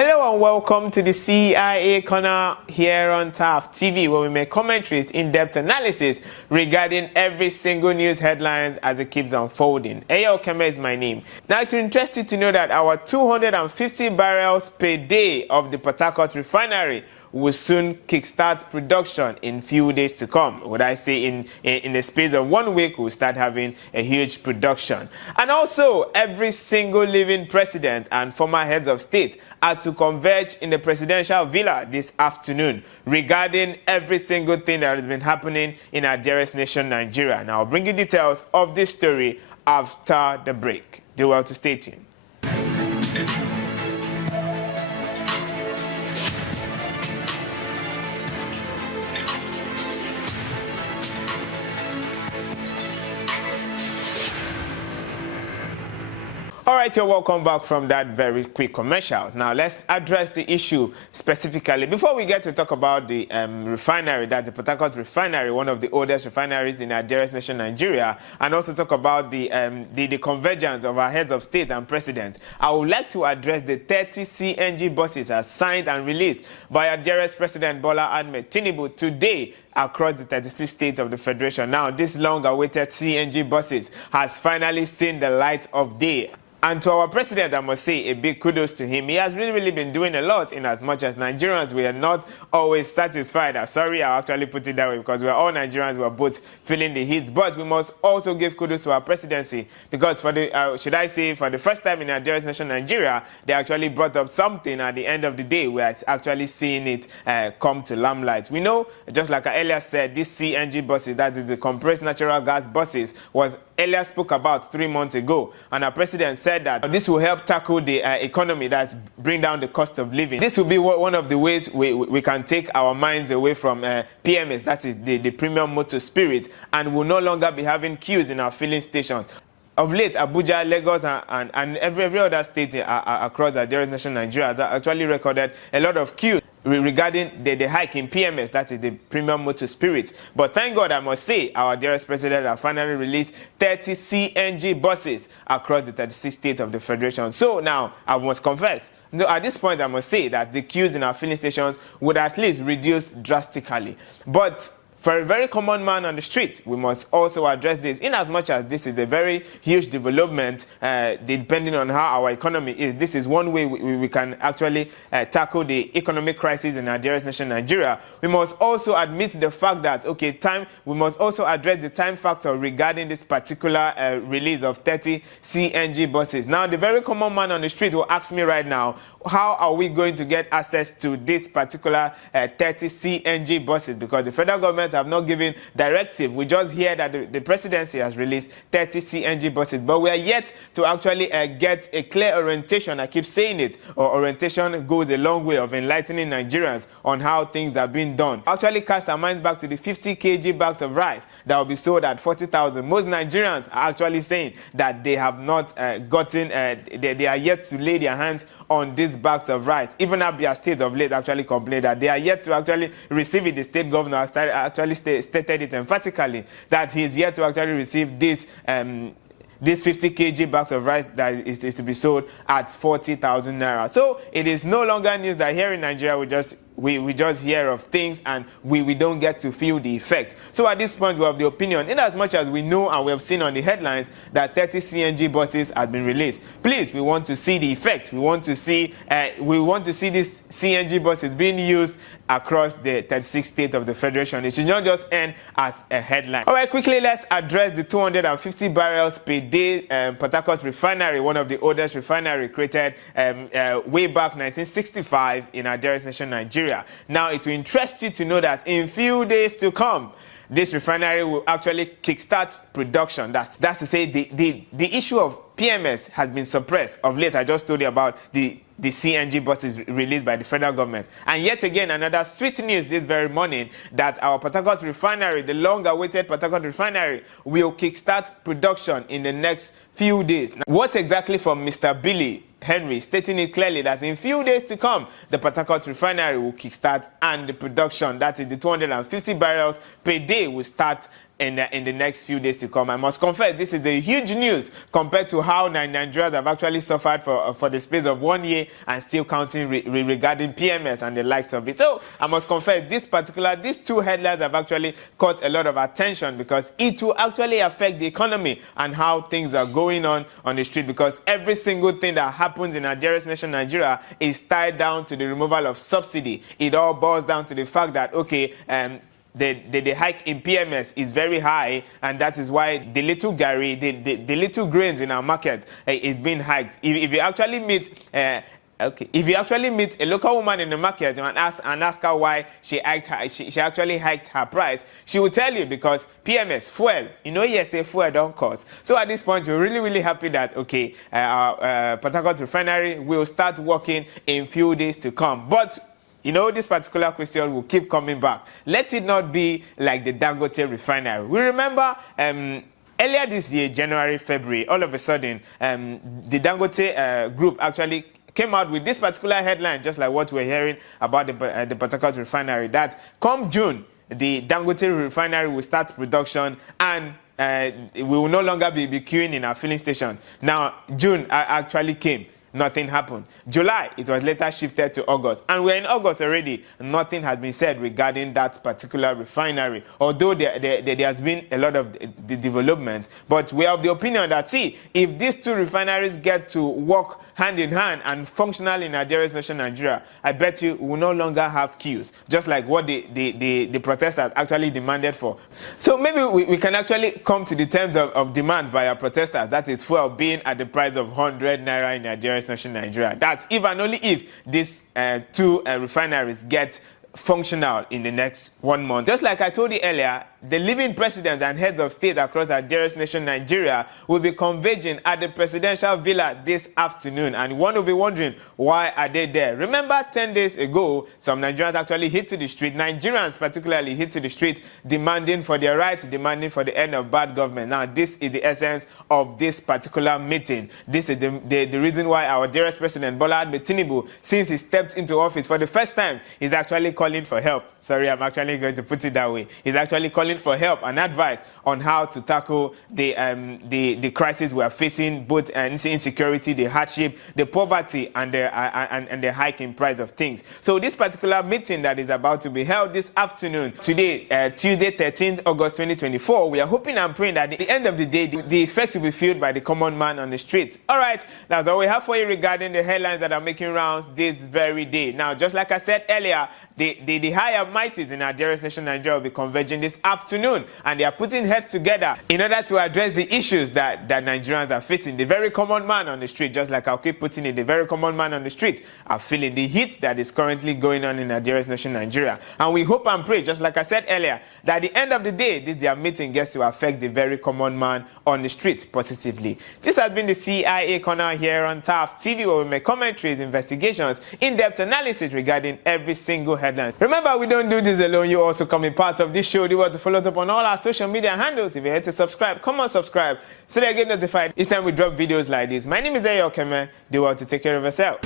Hello and welcome to the CIA Corner here on TAF TV, where we make commentaries, in-depth analysis regarding every single news headlines as it keeps unfolding. Ayo Keme is my name. Now, it's interesting to know that our 250 barrels per day of the Harcourt Refinery will soon kickstart production in few days to come. Would I say in the space of 1 week, we'll start having a huge production. And also, every single living president and former heads of state are to converge in the presidential villa this afternoon regarding every single thing that has been happening in our dearest nation, Nigeria. Now, I'll bring you details of this story after the break. Do well to stay tuned. All right, you're welcome back from that very quick commercials. Now, let's address the issue specifically. Before we get to talk about the refinery, that's the Harcourt Refinery, one of the oldest refineries in our dearest nation, Nigeria, and also talk about the convergence of our heads of state and president, I would like to address the 30 CNG buses as signed and released by our dearest President Bola Ahmed Tinubu today across the 36 states of the Federation. Now, this long-awaited CNG buses has finally seen the light of day. And to our president, I must say a big kudos to him. He has really been doing a lot, in as much as Nigerians, we are not always satisfied. I'm sorry, I'll actually put it that way, because we're all Nigerians, we're both feeling the heat. But we must also give kudos to our presidency, because for the, should I say, for the first time in our dearest nation, Nigeria, they actually brought up something at the end of the day. We're actually seeing it come to limelight. We know, just like I earlier said, this CNG buses, that is the compressed natural gas buses, was earlier spoke about 3 months ago, and our president said that this will help tackle the economy, that's bring down the cost of living. This will be one of the ways we can take our minds away from PMS, that is the premium motor spirit, and will no longer be having queues in our filling stations. Of late, Abuja, Lagos, and every other state across our dearest nation, Nigeria, that actually recorded a lot of queues regarding the hike in PMS, that is the premium motor spirit. But thank God, I must say, our dearest president has finally released 30 CNG buses across the 36 states of the Federation. So now, I must confess, at this point, I must say that the queues in our filling stations would at least reduce drastically. But for a very common man on the street, we must also address this, in as much as this is a very huge development, depending on how our economy is. This is one way we can actually tackle the economic crisis in our dearest nation, Nigeria. We must also admit the fact that, okay, we must also address the time factor regarding this particular release of 30 CNG buses. Now, the very common man on the street will ask me right now, how are we going to get access to this particular 30 CNG buses? Because the federal government have not given directive. We just hear that the presidency has released 30 CNG buses, but we are yet to actually get a clear orientation. I keep saying it, or orientation goes a long way of enlightening Nigerians on how things are being done. Actually cast our minds back to the 50 kg bags of rice that will be sold at 40,000. Most Nigerians are actually saying that they have not gotten, they are yet to lay their hands on these bags of rice. Even Abia State of late actually complained that they are yet to actually receive it. The state governor actually stated it emphatically that he is yet to actually receive this 50 kg bags of rice that is to be sold at 40,000 naira. So it is no longer news that here in Nigeria we just hear of things and we don't get to feel the effect. So at this point, we have the opinion, in as much as we know and we have seen on the headlines that 30 CNG buses have been released. Please, we want to see the effect. We want to see these CNG buses being used across the 36 states of the Federation. It should not just end as a headline. All right, quickly, let's address the 250 barrels per day Harcourt Refinery, one of the oldest refinery created way back 1965 in our dearest nation, Nigeria. Now, it will interest you to know that in few days to come, this refinery will actually kickstart production. That's to say, the issue of PMS has been suppressed. Of late, I just told you about the CNG buses released by the federal government. And yet again, another sweet news this very morning that our Harcourt Refinery, the long-awaited Harcourt Refinery, will kickstart production in the next few days. Now, what exactly from Mr. Billy Henry, stating it clearly that in few days to come, the Harcourt Refinery will kickstart and the production, that is the 250 barrels per day, will start in the next few days to come. I must confess, this is a huge news compared to how Nigerians have actually suffered for the space of 1 year and still counting regarding PMS and the likes of it. So I must confess, these two headlines have actually caught a lot of attention because it will actually affect the economy and how things are going on the street, because every single thing that happens in Nigeria's nation, Nigeria, is tied down to the removal of subsidy. It all boils down to the fact that, okay, the hike in PMS is very high, and that is why the little gari, the little grains in our market is being hiked. If you actually meet if you actually meet a local woman in the market and ask her why she actually hiked her price, she will tell you because PMS, fuel, yes, a fuel don't cost. So at this point, we're really happy that, okay, our Port Harcourt Refinery will start working in few days to come. But this particular question will keep coming back. Let it not be like the Dangote Refinery. We remember earlier this year, January, February, all of a sudden, the Dangote group actually came out with this particular headline, just like what we're hearing about the Port Harcourt Refinery, that come June, the Dangote Refinery will start production and we will no longer be queuing in our filling stations. Now, June actually came. Nothing happened. July, it was later shifted to August. And we're in August already. Nothing has been said regarding that particular refinery, although there has been a lot of the development. But we are of the opinion that, see, if these two refineries get to work hand in hand and functional in Nigeria's nation, Nigeria, I bet you will no longer have queues, just like what the protesters actually demanded for. So maybe we can actually come to the terms of demands by our protesters, that is fuel being at the price of 100 naira in Nigeria's nation, Nigeria. That's if and only if these two refineries get functional in the next 1 month. Just like I told you earlier, the living presidents and heads of state across Nigeria's nation, Nigeria, will be converging at the presidential villa this afternoon. And one will be wondering, why are they there? Remember, 10 days ago, some Nigerians actually hit to the street, Nigerians particularly hit to the street, demanding for their rights, demanding for the end of bad government. Now, this is the essence of this particular meeting. This is the reason why our dearest president, Bola Ahmed Tinubu, since he stepped into office for the first time, is actually calling for help. Sorry, I'm actually going to put it that way. He's actually calling for help and advice on how to tackle the crisis we are facing, both insecurity, the hardship, the poverty, and the hike in price of things. So this particular meeting that is about to be held this afternoon, today, Tuesday, 13th August 2024, we are hoping and praying that at the end of the day, the effect will be felt by the common man on the streets. All right, that's all we have for you regarding the headlines that are making rounds this very day. Now, just like I said earlier, the higher mighties in Nigeria's nation, Nigeria, will be converging this afternoon, and they are putting heads together in order to address the issues that Nigerians are facing. The very common man on the street, just like I'll keep putting it, the very common man on the street are feeling the heat that is currently going on in Nigeria's nation, Nigeria. And we hope and pray, just like I said earlier, that at the end of the day, this their meeting gets to affect the very common man on the streets positively. This has been the CIA Corner here on TAF TV, where we make commentaries, investigations, in-depth analysis regarding every single headline. Remember, we don't do this alone. You also come in part of this show. You want to follow us up on all our social media handles. If you hit to subscribe, come on, subscribe, so that you get notified each time we drop videos like this. My name is Ayo Keme. Do well to take care of yourself.